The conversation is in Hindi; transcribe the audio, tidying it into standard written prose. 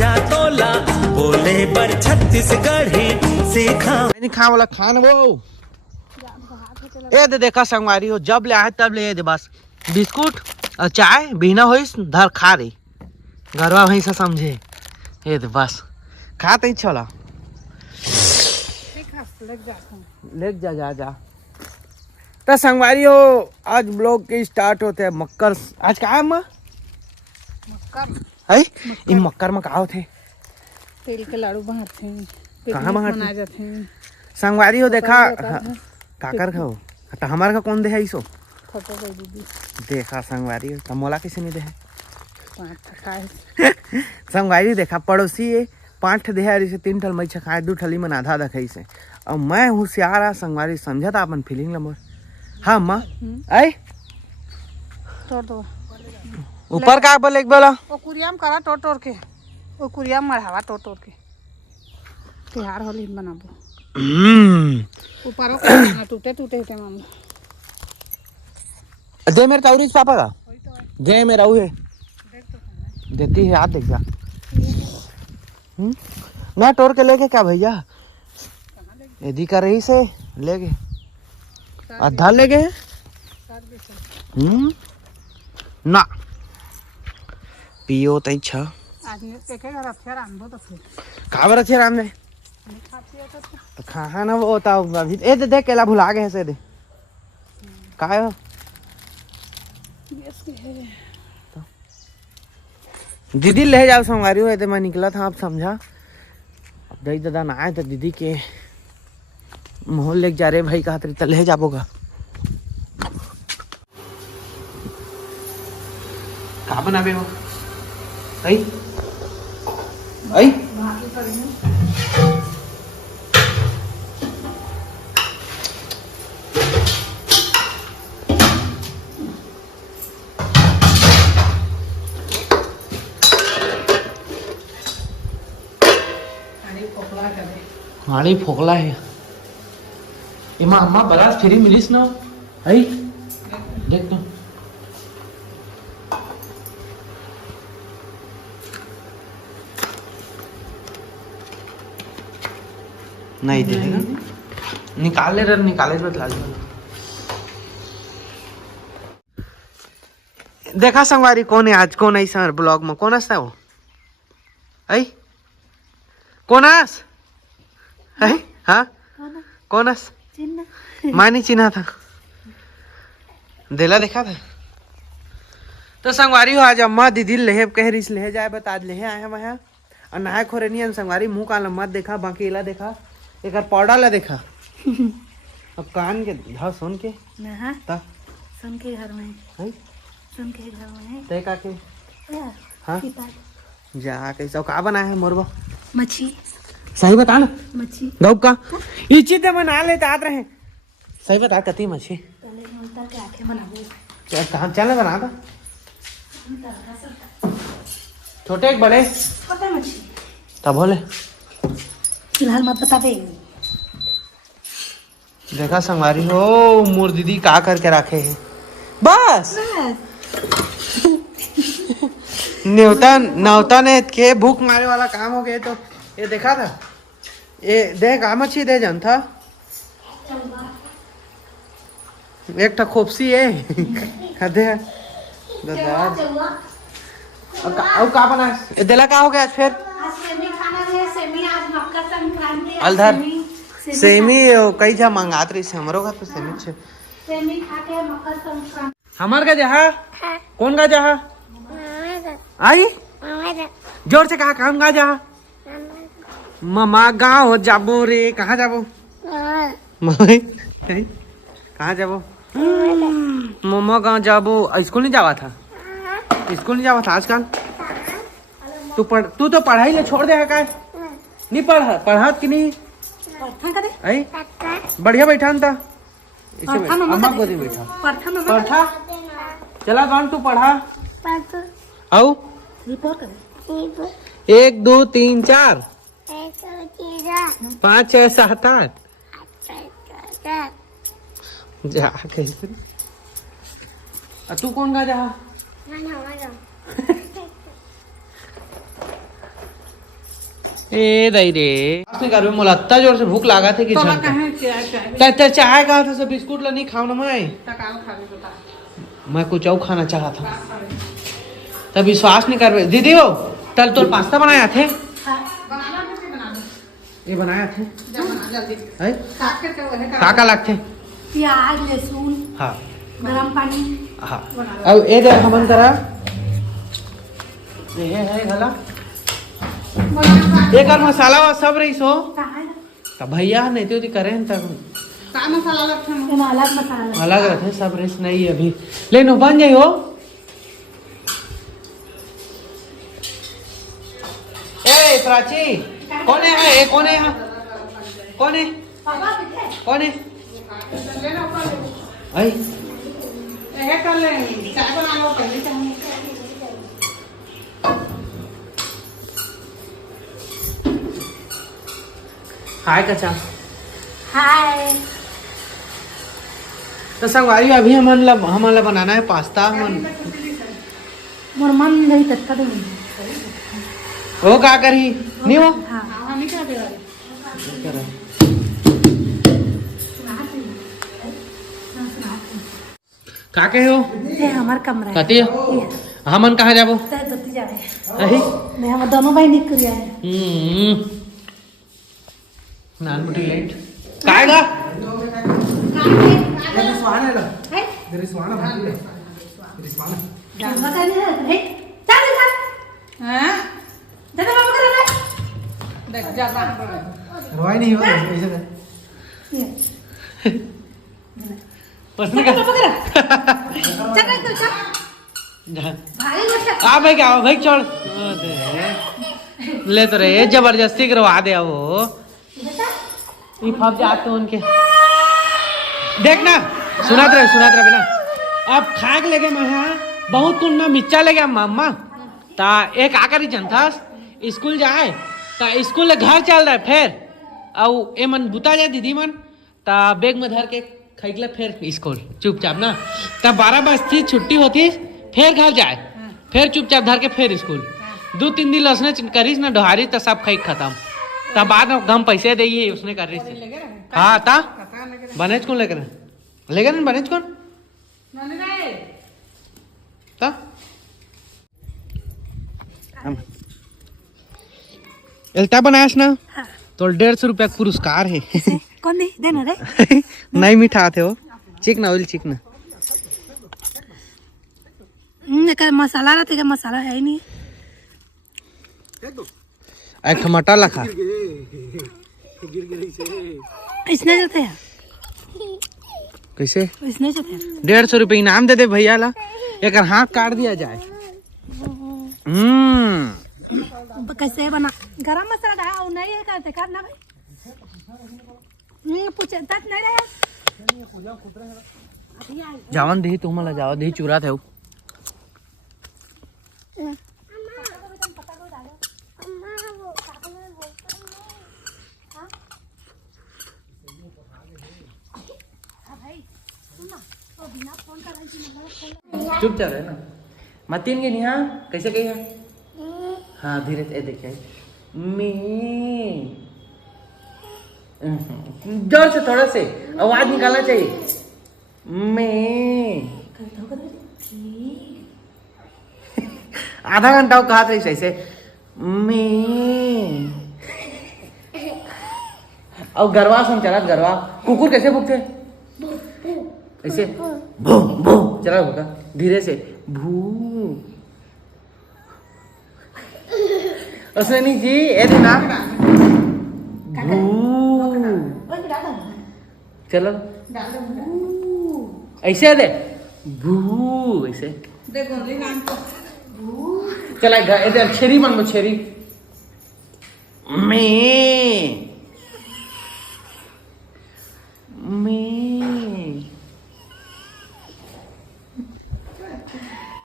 जा तोला बोले पर छत्तीसगढ़ी सीखा नहीं खा वाला खान वो ए दे देखा संगवारी हो जब ले आए तब ले दे बस बिस्कुट और चाय बिना हो धर खा रही घरवा वहीं से समझे ये दे बस खाते ही छोला ले जा जा जा तो संगवारी हो आज ब्लॉग के स्टार्ट होते हैं मक्कर आज क्या है माँ है इन मक्कर में कहा थे तेल के लाड़ू बनाते हैं कहाँ बनाए जाते हैं संगवारी हो देखा काकर खाओ तो हमारे का कौन दे है इसो फोटो दे दीदी देखा संगवारी तो मोला किसी नहीं दे है पाँच संगवारी देखा पड़ोसी है 5 दे है इसे 3 ठल मई खाए 2 ठली में आधा खाई से और मैं होशियार आ संगवारी समझा था अपन फीलिंग लमोर हाँ माँ आई तोड़ दो ऊपर का बोले बोला वो कुरिया में करा तोड़ के वो कुरिया में मढ़ावा तोड़ के तिहार होली बनाबो ऊपर को टूटे टूटे मामला दे मेरे तौरीस पापा का दे मेरा है देती है याद देख जा मैं तोड़ के लेके क्या भैया यदि कर रही से लेके आधा ले गए ना पियो तई छ काबर अच्छे राम ने तो कहाँ ना वो होता अभी ए दे देख केला भुला गए से दे का हो दीदी ले जाओ संगवारी हुए थे मैं निकला था आप समझा अब दही दादा ना आए तो दीदी के मोहल लेके जा रहे भाई कहा तो ले जाबोगा कहाँ बनाबे हो आई आई हाड़ी फोकला है इमा अम्मा बरास फ्री मिलीस ना आई देख तो नहीं देगा निकाले लाल देखा संगवारी कौन है आज कौन ऐसा ब्लॉग में कौन है वो आई कौन है हाँ कौन मानी चिन्हा था देला देखा था तो संगवारी हो आज अम्मा दीदी ले कह रही ले जाए बता आज ले आए हम यहाँ और नहाए खोरे नहीं संगवारी मुँह काला मत देखा बाकी एला देखा एक पौड़ा ला देखा अब कान के धा सुन के सुन के घर में है सुन के घर में ते का के हाँ जा कैसा का बना है मोरबा मच्छी सही बता ना मच्छी गौ का इची ते बना लेते आत रहे सही बता कती मच्छी क्या कहाँ चल बना था छोटे एक बड़े मच्छी तब बोले फिलहाल मत बता पे देखा संगवारी हो मोर दीदी का करके रखे है बस न्योता ने के भूख मारे वाला काम हो गया तो ये देखा था ये देख मच्छी दे जन था एक ठा खोपसी है खाते हैं अब का बना दिला का हो गया आज फिर अलधर सेमी कई जा मंगात रही से हमरो का तो सेमी छे हमार का जहा कौन का जहा आई जोर से कहा काम का जहा मामा गाँव हो जाबो रे कहाँ जाबो कहाँ जाबो मामा गाँव जाबो स्कूल नहीं जावा था स्कूल नहीं जावा था आजकल तू तो पढ़ाई ले छोड़ दे है का नहीं पढ़ा कि नहीं आई बढ़िया बैठा था अम्मा गोदी बैठा पढ़ा चला कौन तू पढ़ा आओ 1 2 3 4 5 6 7 8 जा कैसे तू कौन का जा ए दई रे कर मोला इतना जोर से भूख लगा थे कि तो झंका कहे चाय त चाय कहा था सब बिस्कुट ला नहीं खाओ ना मैं तकाल खा ले बेटा मैं कुछ और खाना चाहा था तब विश्वास नहीं कर दीदी हो तल तोर पास्ता बनाया थे बनाना कैसे बना दो ये बनाया थे जा बना जल्दी है काट के वह काका लगते प्याज लहसुन हाँ गरम पानी हाँ अब ये दे हमन करा ये है गला एक और मसाला वा सब रही सो कहाँ तब भैया नहीं तो करे तब का मसाला लगता है है अलग मसाला अलग रहते सब रेस नहीं है अभी लेकिन बन जाई हो ए प्राची कौन है ये कौन है यहाँ कौन है पापा पीछे कौन है ले लो ऊपर ले आई ये कर ले चाय बना लो पहले चाय हाय कचा हाय तो संगवारी अभी हमारा बनाना है पास्ता मोर मन नहीं तत्का दे वो का करी नहीं वो हां हां नहीं क्या दे रहा का कहे हो ये हमार कमरा है कती हमन कहाँ जाबो तय जल्दी जा रहे अही मैं हम दोनों भाई निकल गए हैं नान बुटी लेट काएगा जानवा का नहीं है चल चल हैं दादा बाबा कर रहा देख जा बा रोई नहीं हो ऐसे है पसंद का पापा कर चल चल चल भाई वर्षा आ भाई क्या भाई चल ले तो रे जबरदस्ती करवा दे वो ये फप जाते उनके देखना सुनात रहे बिना अब खाक लगे मैं बहुत कुछ ना मिर्चा लगे मामा ता एक आकर ही जनथास स्कूल जाए ता स्कूल घर चल रहा है फिर और ए मन बुता जाए दीदी मन ता बैग में धर के खैगला फिर स्कूल चुपचाप ना तब 12 बजे छुट्टी होती फिर घर जाए फिर चुपचाप धर के फिर स्कूल 2-3 दिन लसने करीस ना डोहारी तो सब खाई खत्म तब बाद में हम पैसे दिए उसने कर रही थी हाँ ता बनेज कौन लेकर लेगा ना बनेज कौन नहीं रे ता एल्टा बनायास ना हाँ। तो 150 रुपया पुरस्कार है कौन दे देना रे नहीं मीठा थे वो चिकना ऑयल चिकना का मसाला रहते का मसाला है ही नहीं एक टमाटर लखा इसने जाते हैं कैसे इसने जाते हैं 150 रुपये इनाम दे दे भैया ला एक हाथ काट दिया जाए कैसे बना गरम मसाला डाला और नहीं है करते करना भाई पूछे तक नहीं रहे जावन दही तुम्हाला जावा दही चुरा थे चुप जा रहे ना मतीन के नहीं हाँ कैसे कही हाँ धीरे से देखिए मैं जोर से थोड़ा से आवाज निकालना चाहिए मैं आधा घंटा कहा था ऐसे मैं और गरवा सुन चला गरवा कुकुर कैसे भूखते ऐसे भू भू चला भूखा धीरे से भू उसने नहीं जी ए देना भू चलो ऐसे दे भू ऐसे देखो जी नाम को चला इधर छेरी मन में छेरी मैं